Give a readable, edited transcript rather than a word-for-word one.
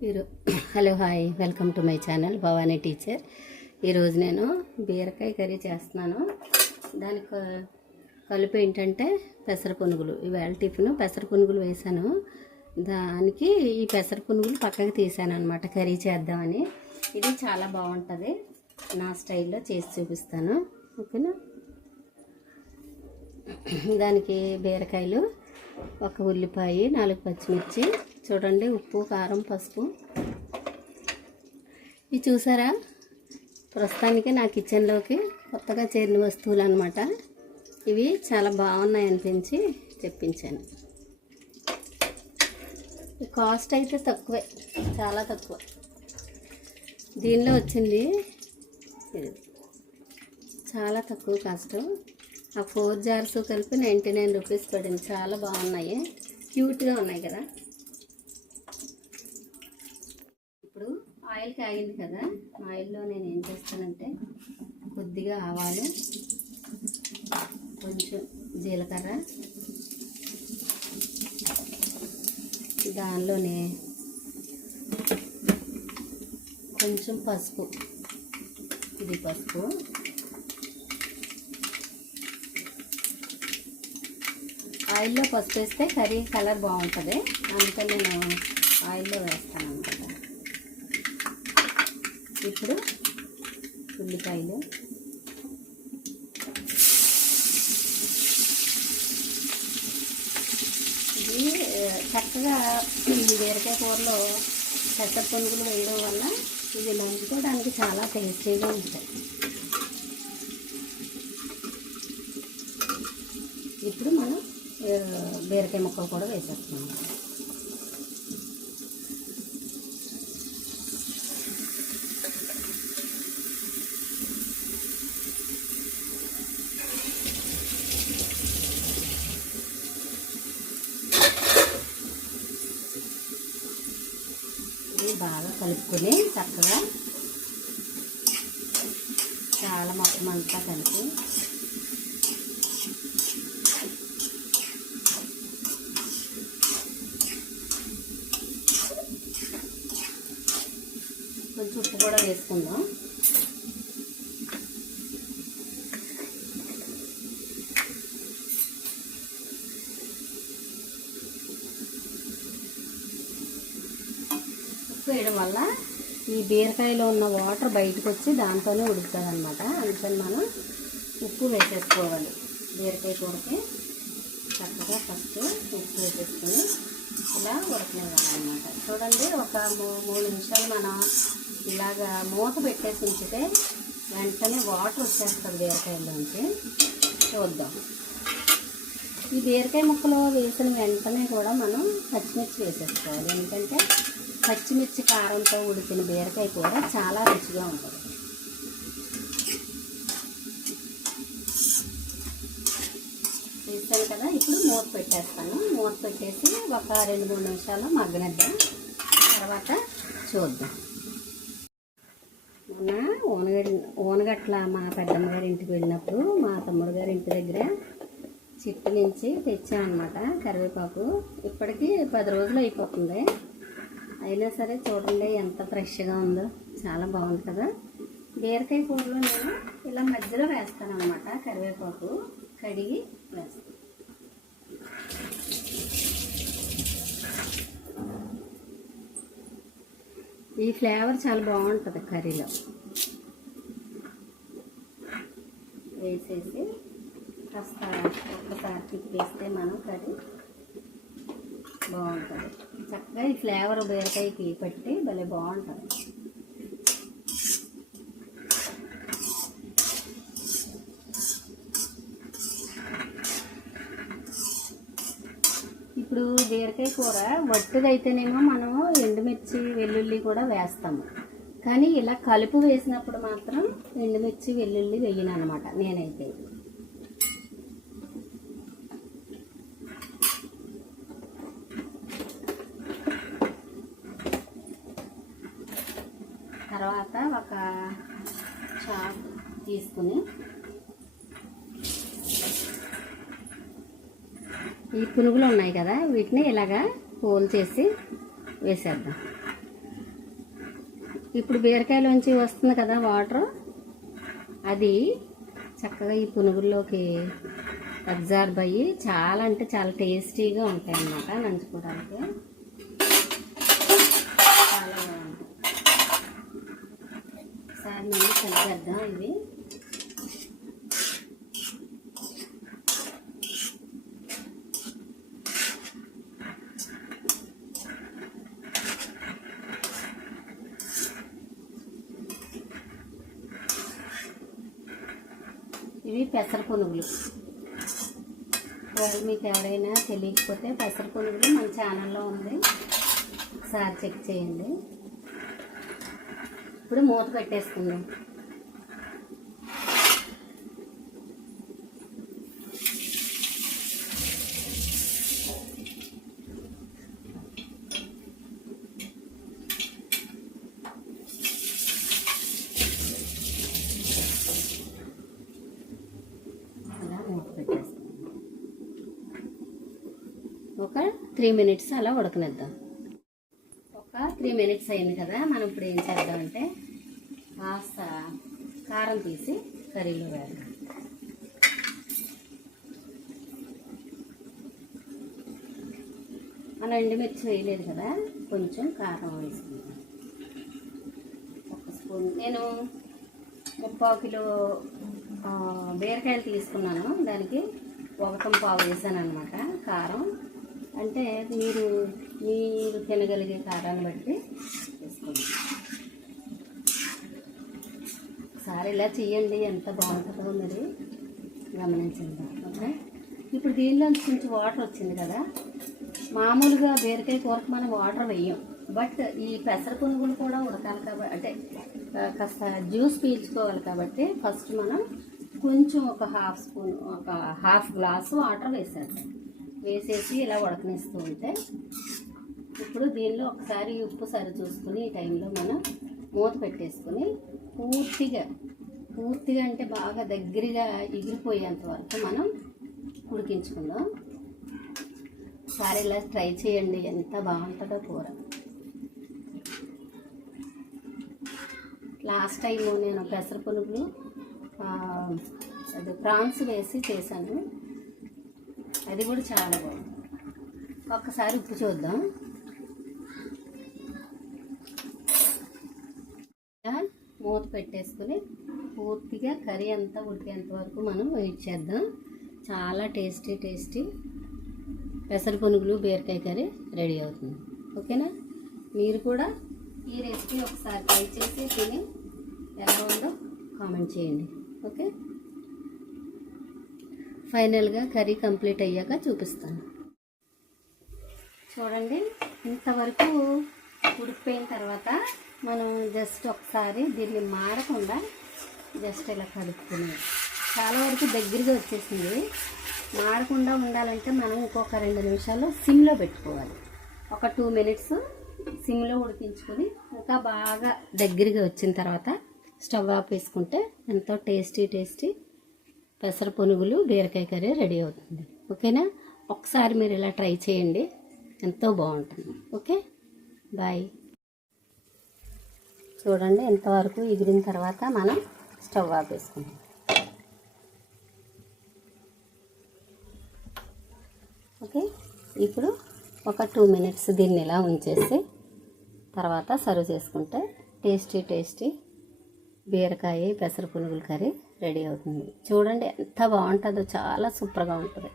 Hello hi, welcome to my channel Bhavani teacher. ఈరోజు నేను బీరకాయ కర్రీ చేస్తున్నాను. దానికి కలుపు ఏంటంటే పెసర పునుగులు. ఇవాళ టిఫిన్ పెసర పునుగులు వేసాను. దానికి ఈ పెసర పునుగులు పక్కకి తీసాను అనమాట, కర్రీ చేద్దామని. ఇది చాలా బాగుంటుంది, నా స్టైల్లో చేసి చూపిస్తాను, ఓకేనా. దానికి బీరకాయలు, ఒక ఉల్లిపాయ, 4 పచ్చిమిర్చి, చూడండి, ఉప్పు, కారం, పసుపు. ఇవి చూసారా, ప్రస్తుతానికి నా కిచెన్లోకి కొత్తగా చేరిన వస్తువులు అనమాట. ఇవి చాలా బాగున్నాయి అనిపించి తెప్పించాను. కాస్ట్ అయితే తక్కువే, చాలా తక్కువ. దీనిలో వచ్చింది చాలా తక్కువ కాస్ట్. ఆ 4 జార్స్ కలిపి 99 రూపీస్ పడింది. చాలా బాగున్నాయి, క్యూట్గా ఉన్నాయి కదా. ఇప్పుడు ఆయిల్ కాగింది కదా, ఆయిల్లో నేను ఏం చేస్తానంటే కొద్దిగా ఆవాలు, కొంచెం జీలకర్ర, దానిలోనే కొంచెం పసుపు, ఇది పసుపు, ఆయిల్లో పసుపు వేస్తే కర్రీ కలర్ బాగుంటుంది, అందుకని నేను ఆయిల్లో వేస్తాను అన్నమాట. ఇప్పుడు ఉల్లిపాయలు, ఇది చక్కగా బీరకాయ కూరలో పెసర పునుగులు వేయడం వల్ల ఇది నంచుకోవడానికి చాలా టేస్టీగా ఉంటాయి. ఇప్పుడు మనం బీరకాయ ముక్కలు కూడా వేసేస్తున్నాం. ఇది బాగా కలుపుకొని చక్కగా చాలా మొత్తం అంతా కలిపి కొంచెం ఉప్పు కూడా వేసుకుందాం. ఉప్పు వేయడం వల్ల ఈ బీరకాయలో ఉన్న వాటర్ బయటకు వచ్చి దాంతోనే ఉడుకుతుంది అనమాట. అందుకని మనం ఉప్పు వేసేసుకోవాలి. బీరకాయ కూరకి చక్కగా ఫస్ట్ ఉప్పు వేసేసుకొని ఇలా ఉడకనివ్వాలన్నమాట. చూడండి, ఒక 3 నిమిషాలు మనం ఇలాగా మూత పెట్టేసి ఉంచితే వెంటనే వాటర్ వచ్చేస్తుంది బీరకాయలోంచి. చూద్దాం. ఈ బీరకాయ ముక్కలు వేసిన వెంటనే కూడా మనం పచ్చిమిర్చి వేసేసుకోవాలి. ఎందుకంటే పచ్చిమిర్చి కారంతో ఉడికిన బీరకాయ కూర చాలా రుచిగా ఉంటుంది. వేస్తాను కదా, ఇప్పుడు మూత పెట్టేస్తాను. మూత పెట్టేసి ఒక 2-3 నిమిషాలు మగ్గనిద్దాం, తర్వాత చూద్దాం. మొన్న ఓనగట్ల మా పెద్దమ్మ గారి ఇంటికి వెళ్ళినప్పుడు మా తమ్ముడు గారి ఇంటి దగ్గర చెట్టు నుంచి తెచ్చామన్నమాట కరివేపాకు. ఇప్పటికీ 10 రోజులు అయిపోతుంది. అయినా సరే చూడండి ఎంత ఫ్రెష్గా ఉందో, చాలా బాగుంది కదా. బీరకాయ కూరలో నేను ఇలా మధ్యలో వేస్తాను అన్నమాట. కరివేపాకు కడిగి వేస్తాను. ఈ ఫ్లేవర్ చాలా బాగుంటుంది కర్రీలో. వేసేసి కాస్త ఒక్కసారి తిప్పేస్తే మనం కర్రీ బాగుంటుంది. చక్కగా ఈ ఫ్లేవర్ బీరకాయకి పట్టి భలే బాగుంటుంది. ఇప్పుడు బీరకాయ కూర వట్టిదైతేనేమో మనం ఎండుమిర్చి, వెల్లుల్లి కూడా వేస్తాము. కానీ ఇలా కలుపు వేసినప్పుడు మాత్రం ఎండుమిర్చి, వెల్లుల్లి వేయను అనమాట నేనైతే. తర్వాత ఒక చాకు తీసుకుని ఈ పునుగులు ఉన్నాయి కదా, వీటిని ఇలాగా హోల్ చేసి వేసేద్దాం. ఇప్పుడు బీరకాయలోంచి వస్తుంది కదా వాటర్, అది చక్కగా ఈ పునుగుల్లోకి అబ్జర్వ్ అయ్యి చాలా అంటే చాలా టేస్టీగా ఉంటాయి అన్నమాట. నంచుకోవడానికి చాలా బాగుంటుంది. ఒకసారి మళ్ళీ కలిపేద్దాం. ఇవి పెసర పునుగులు. మీకు ఎవరైనా తెలియకపోతే పెసర పునుగులు మన ఛానల్లో ఉంది, ఒకసారి చెక్ చేయండి. ఇప్పుడు మూత పెట్టేసుకుందాం. ఒక 3 మినిట్స్ అలా ఉడకనిద్దాం. ఒక 3 మినిట్స్ అయింది కదా, మనం ఇప్పుడు ఏం చేద్దామంటే కాస్త కారం తీసి కర్రీలో వేద్దాం. మనం ఎండుమిర్చి వేయలేదు కదా, కొంచెం కారం వేసుకుందాం. 1 స్పూన్. నేను 3/4 కిలో బీరకాయలు తీసుకున్నాను, దానికి 1.25 వేసాను అనమాట కారం. అంటే మీరు తినగలిగే కారాన్ని బట్టి వేసుకోండి. ఒకసారి ఇలా చేయండి, ఎంత బాగుంటుందో మీరు గమనించండి. ఓకే, ఇప్పుడు దీనిలోంచి కొంచెం వాటర్ వచ్చింది కదా. మామూలుగా బీరకాయ కూరకు మనం వాటర్ వేయం, బట్ ఈ పెసర పునుగులు కూడా ఉడకాలి కాబట్టి, అంటే కాస్త జ్యూస్ పీల్చుకోవాలి కాబట్టి ఫస్ట్ మనం కొంచెం ఒక హాఫ్ గ్లాసు వాటర్ వేసేసి ఇలా ఉడకనిస్తూ ఉంటే, ఇప్పుడు దీనిలో ఒకసారి ఉప్పు సరి చూసుకుని ఈ టైంలో మనం మూత పెట్టేసుకుని పూర్తిగా అంటే బాగా దగ్గరగా ఎగిరిపోయేంత వరకు మనం ఉడికించుకుందాం. ఒకసారి ఇలా ట్రై చేయండి, ఎంత బాగుంటుందో కూర. లాస్ట్ టైం నేను పెసర పునుగులు అది ప్రాన్స్ వేసి చేశాను, అది కూడా చాలా బాగుంది. ఒక్కసారి ఉప్పు చూద్దాం. మూత పెట్టేసుకుని పూర్తిగా కర్రీ అంతా ఉడికేంత వరకు మనం వెయిట్ చేద్దాం. చాలా టేస్టీ పెసర పునుగులు బీరకాయ కర్రీ రెడీ అవుతుంది. ఓకేనా, మీరు కూడా ఈ రెసిపీ ఒకసారి ట్రై చేసి తిని ఎలా ఉందో కామెంట్ చేయండి. ఓకే, ఫైనల్గా కర్రీ కంప్లీట్ అయ్యాక చూపిస్తాను. చూడండి, ఇంతవరకు ఉడికిపోయిన తర్వాత మనం జస్ట్ ఒకసారి దీన్ని మాడకుండా జస్ట్ ఇలా కలుపుకుని చాలా వరకు దగ్గరగా వచ్చేసింది. మాడకుండా ఉండాలంటే మనం ఇంకొక 2 నిమిషాలు సిమ్లో పెట్టుకోవాలి. ఒక 2 మినిట్స్ సిమ్లో ఉడికించుకొని ఇంకా బాగా దగ్గరగా వచ్చిన తర్వాత స్టవ్ ఆఫ్ వేసుకుంటే ఎంతో టేస్టీ పెసర పునుగులు బీరకాయ కర్రీ రెడీ అవుతుంది. ఓకేనా, ఒకసారి మీరు ఇలా ట్రై చేయండి, ఎంతో బాగుంటుంది. Okay, bye. చూడండి, ఎంతవరకు ఎగిరిన తర్వాత మనం స్టవ్ ఆఫ్ వేసుకుంటాం. ఓకే, ఇప్పుడు ఒక 2 మినిట్స్ దీన్ని ఇలా ఉంచేసి తర్వాత సర్వ్ చేసుకుంటే టేస్టీ బీరకాయ పెసర పునుగుల కర్రీ రెడీ అవుతుంది. చూడండి ఎంత బాగుంటుందో, చాలా సూపర్గా ఉంటుంది.